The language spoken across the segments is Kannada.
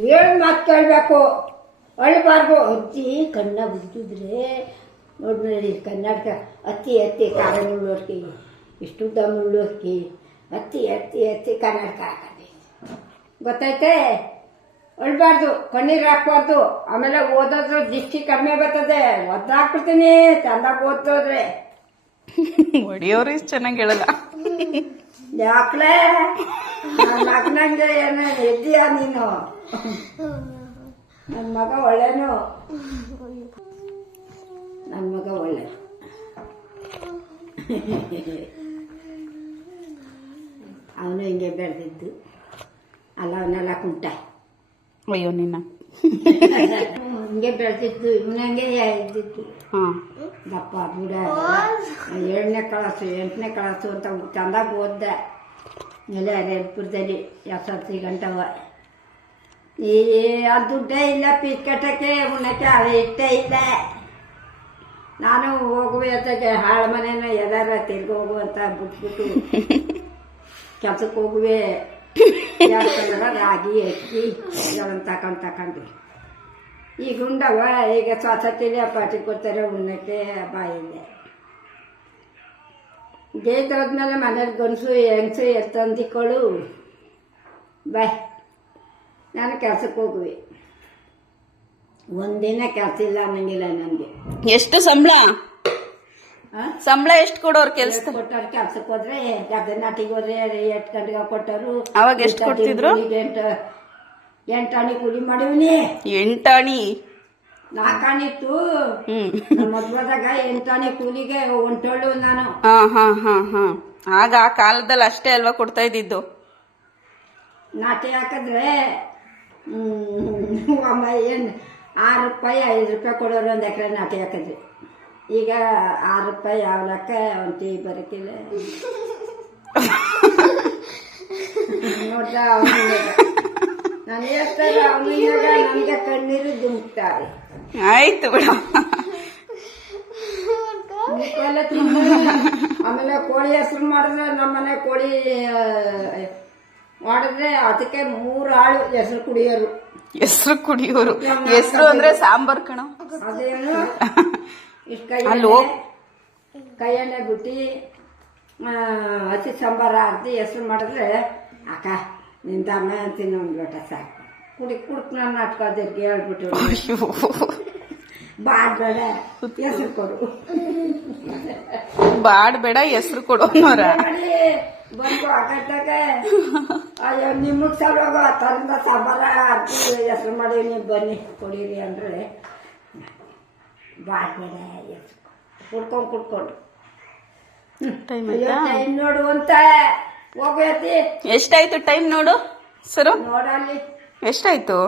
ಹೇಳಿ ಮಾತು ಕೇಳಬೇಕು, ಅಳ್ಬಾರ್ದು. ಅಜ್ಜಿ ಕಣ್ಣ ಬಿದ್ದಿದ್ರೆ ನೋಡ್ರಿ ಕನ್ನಡಕ ಅತ್ತಿ ಅತ್ತಿ ಖಾರ ಮುಳ್ಳೋರ್ಕಿ, ಇಷ್ಟುದ್ದ ಮುಳ್ಳೋರ್ಕಿ, ಅತ್ತಿ ಅತ್ತಿ ಅತ್ತಿ ಕನ್ನಡಕ ಹಾಕಿ. ಗೊತ್ತೈತೆ? ಅಳ್ಬಾರ್ದು, ಕಣ್ಣೀರು ಹಾಕ್ಬಾರ್ದು. ಆಮೇಲೆ ಓದೋದ್ರ ದೃಷ್ಟಿ ಕಡಿಮೆ ಬರ್ತದೆ. ಒದ್ದಾಕ್ಬಿಡ್ತೀನಿ ಚಂದಾಗಿ ಓದೋದ್ರೆ. ಹೊಡಿಯೋರು ಇಷ್ಟು ಚೆನ್ನಾಗಿ ಹೇಳಲ್ಲ. ಯಾಕ್ಲೆ ನನ್ನ ಮಗನಂಗೆ ಏನ ಎದ್ದೀಯಾ ನೀನು? ನನ್ನ ಮಗ ಒಳ್ಳೆನು, ನನ್ನ ಮಗ ಒಳ್ಳೆ. ಅವನು ಹಿಂಗೆ ಬೆಳೆದಿದ್ದು ಅಲ್ಲ, ಅವನೆಲ್ಲ ಕುಂಟ. ಅಯ್ಯೋ ನಿನ್ನ ಹಿಂಗೆ ಬೆಳೆದಿದ್ದು, ಇವನಂಗೆ ಇದ್ದಿದ್ದು. ದಪ್ಪ ಬುಡ 7ನೇ ಕ್ಲಾಸು 8ನೇ ಕ್ಲಾಸು ಅಂತ ಚಂದಾಗಿ ಓದ್ದೆ. ಎಲ್ಲ ರೆಡ್ಪುರದಲ್ಲಿ SLC ಗಂಟವ. ಈ ದುಡ್ಡೇ ಇಲ್ಲ ಫೀಸ್ ಕಟ್ಟಕ್ಕೆ, ಉಣ್ಣಕ್ಕೆ ಹಳೆ ಇಷ್ಟೇ ಇಲ್ಲ. ನಾನು ಹೋಗುವೆ ಅತ್ತಾಗೆ ಹಾಳು ಮನೇನ ಎಲ್ಲಾರ ತಿರ್ಗಿ ಹೋಗು ಅಂತ ಬಿಟ್ಬಿಟ್ಟು ಕೆಲ್ಸಕ್ಕೆ ಹೋಗುವೆ. ರಾಗಿ ಅಕ್ಕಿ ಎಲ್ಲ ತಗೊಂಡು ಈಗ ಉಂಡವ. ಈಗ ಸ್ವಸತಿಲಿ ಪಾಟಿ ಕೊಡ್ತಾರೆ ಉಣ್ಣಕ್ಕೆ ಬಾಯಿಲ್ಲ. ಗೇದ್ರಾದ್ಮೇಲೆ ಮನೇಲಿ ಗಂಡಸು ಹೆಂಗಸು ಎತ್ತಂದಿಕೊಳ್ಳು ಬಾಯ್. ನಾನು ಕೆಲ್ಸಕ್ಕೆ ಹೋಗುವೆ. ಒಂದಿನ ಕೆಲಸ ಇಲ್ಲ ಅನ್ನಂಗಿಲ್ಲ ನನಗೆ. ಎಷ್ಟು ಸಂಬಳ? ಸಂಬಳ ಎಷ್ಟು ಕೊಡೋರು ಕೆಲಸ ಕೊಟ್ಟವ್ರು? ಕೆಲ್ಸಕ್ಕೆ ಹೋದ್ರೆ ನಾಟಿಗೆ ಹೋದ್ರೆ 8 ಗಂಟೆಗೆ ಕೊಟ್ಟರು. ಅವಾಗ ಎಷ್ಟು ಕೊಡ್ತಿದ್ರು? 8 ಆಣಿ ಕೂಲಿ ಮಾಡಿವ್ನಿ. 8 ಆಣಿ? 4 ಆಣಿ ಇತ್ತು ಮದ್ವದಾಗ. 8 ಆಣಿ ಕೂಲಿಗೆ ಹೊಂಟೋಳು ನಾನು. ಆಗ ಆ ಕಾಲದಲ್ಲಿ ಅಷ್ಟೇ ಅಲ್ವಾ ಕೊಡ್ತಾ ಇದ್ದಿದ್ದು? ನಾಟಿ ಹಾಕಿದ್ರೆ ಏನು 6 ರೂಪಾಯಿ 5 ರೂಪಾಯಿ ಕೊಡೋರು 1 ಎಕರೆ ನಾಟಿ ಹಾಕಿದ್ರಿ. ಈಗ 6 ರೂಪಾಯಿ ಯಾವ ಲೆಕ್ಕ ಒಂದು ಟೀ ಬರೋಕ್ಕಿಲ್ಲ. ನೋಡ್ದ ಅವನಿಗೆ ನಾನು ಹೇಳ್ತಾರೆ, ಅವನಿಗೆ ನನಗೆ ಕಣ್ಣೀರು ದುಂಕ್ತಾರೆ. ಆಯ್ತು ಬಿಡ. ಆಮೇಲೆ ಕೋಳಿ ಹೆಸರು ಮಾಡಿದ್ರೆ ನಮ್ಮನೆ ಕೋಳಿ ಮಾಡಿದ್ರೆ ಅದಕ್ಕೆ 3 ಆಳು ಹೆಸರು ಕುಡಿಯೋರು. ಹೆಸರು ಕುಡಿಯೋರು? ಹೆಸರು ಅಂದ್ರೆ ಸಾಂಬಾರ್ ಕಣ. ಅದೇನು ಇಷ್ಟ ಕೈಯನ್ನೇ ಬಿಟ್ಟು ಹಸಿ ಸಾಂಬಾರ ಹಾಕಿ ಹೆಸರು ಮಾಡಿದ್ರೆ ಅಕ್ಕ ನಿಂದಮ್ಮ ಅಂತೀನಿ. ಒಂದು ಲೋಟ ಸಾಕು ಕುಡ್ಕ್ ನಾನು ನಾಟ್ಕೋದಿರ್ಗೆ ಹೇಳ್ಬಿಟ್ಟು ಬಾಡ್ಬೇಡ ಹೆಸರು ಕೊಡು, ಬಾಡ್ಬೇಡ ಹೆಸರು ಕೊಡು ಅನ್ನೋರ ಬಂದು ಆಗತ್ತಾಗ. ಅಯ್ಯೋ ನಿಮಗ್ ಸಲುವಾಗ ತರಿಂದ ಸಾಂಬಾರ ಹಾಕಿ ಹೆಸರು ಮಾಡಿ ನೀವು ಬನ್ನಿ ಕೊಡಿರಿ ಅಂದ್ರೆ ಬಾಡ್ಬೇಡ ಹೆಸರು ಕುಡ್ಕೊಂಡು ಟೈಮ್ ನೋಡು ಅಂತ ಹೋಗತಿ. ಎಷ್ಟಾಯ್ತು ಟೈಮ್ ನೋಡು ಸರು? ನೋಡಲ್ಲಿ ಎಷ್ಟಾಯ್ತು?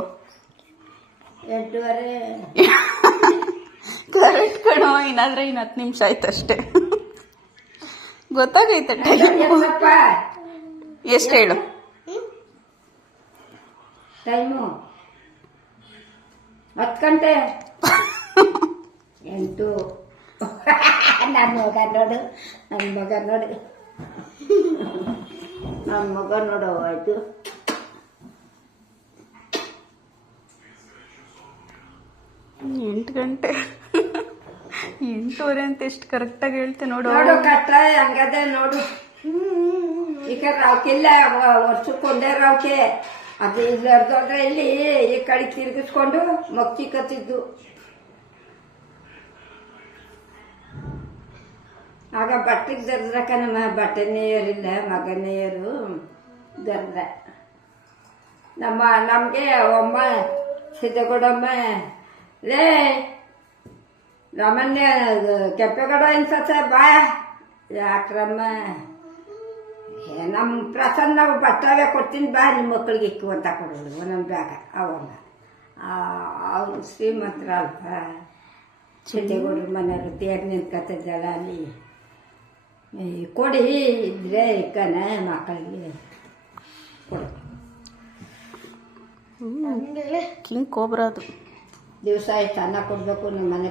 8:30. ಕರೆಕ್ಟ್ ಕಣೋ. ಇನ್ನಾದ್ರೆ 10 ನಿಮಿಷ ಆಯ್ತು ಅಷ್ಟೇ. ಗೊತ್ತಾಗೈತೆ ಟೈಮ್. ಎಷ್ಟು ಹೇಳು ಟೈಮು? 10 ಗಂಟೆ 8. ನನ್ನ ಮಗ ನೋಡು, ನನ್ನ ಮಗ ನೋಡು, ನನ್ನ ಮಗ ನೋಡು. ಆಯ್ತು 8 ಗಂಟೆ 8:30 ಅಂತ ಎಷ್ಟು ಕರೆಕ್ಟಾಗಿ ಹೇಳ್ತೆ ನೋಡು. ನೋಡು ಕಷ್ಟ ಹಂಗದೆ ನೋಡು. ಈಗ ರಾವ್ಕಿಲ್ಲ, ವರ್ಷಕ್ಕೊಂದೇ ರಾವ್ಕೆ. ಅದು ಇಲ್ಲರ್ದೋದ್ರೆ ಇಲ್ಲಿ ಈ ಕಡೆ ತಿರುಗಿಸ್ಕೊಂಡು ಮಕ್ಕಿ ಕತ್ತಿದ್ದು. ಆಗ ಬಟ್ಟೆಗೆ ದರ್ದ್ರಕ ನಮ್ಮ ಬಟ್ಟೆ ನೇಯರಿಲ್ಲ, ಮಗ ನೇಯರು ದರ್ದ. ನಮಗೆ ಅಮ್ಮ ಸಿದ್ದಗೌಡಮ್ಮ ಲೇ ರಾಮನ್ಯ ಕೆಂಪೇಗೌಡ ಅನ್ಸತ್ತ ಬಾ. ಯಾಕ್ರಮ್ಮ ನಮ್ಮ ಪ್ರಸನ್ನ ನಾವು ಬಟ್ಟೆ ಕೊಡ್ತೀನಿ ಬಾ, ನಿಮ್ಮ ಮಕ್ಕಳಿಗೆ ಇಕ್ಕು ಅಂತ ಕೊಡೋದು ಒಂದೊಂದು ಬ್ಯಾಗ. ಅವಾಗ ಅವ್ರು ಶ್ರೀಮಂತರ ಅಲ್ಪ. ಸಿದ್ದೇಗೌಡ್ರ ಮನೆಯವರು ತೇರು ನಿಂತ್ಕೊತಿದ್ದಲ್ಲ ಅಲ್ಲಿ. ಕೊಡಿ ಇದ್ರೆ ಇಕ್ಕನ ಮಕ್ಕಳಿಗೆ ಕೊಡು. ಕಿಂಗ್ ಕೋಬ್ರಾ ಅದು. ದಿವಸ ಇಷ್ಟು ಅನ್ನ ಕೊಡಬೇಕು ನಮ್ಮ ಮನೆ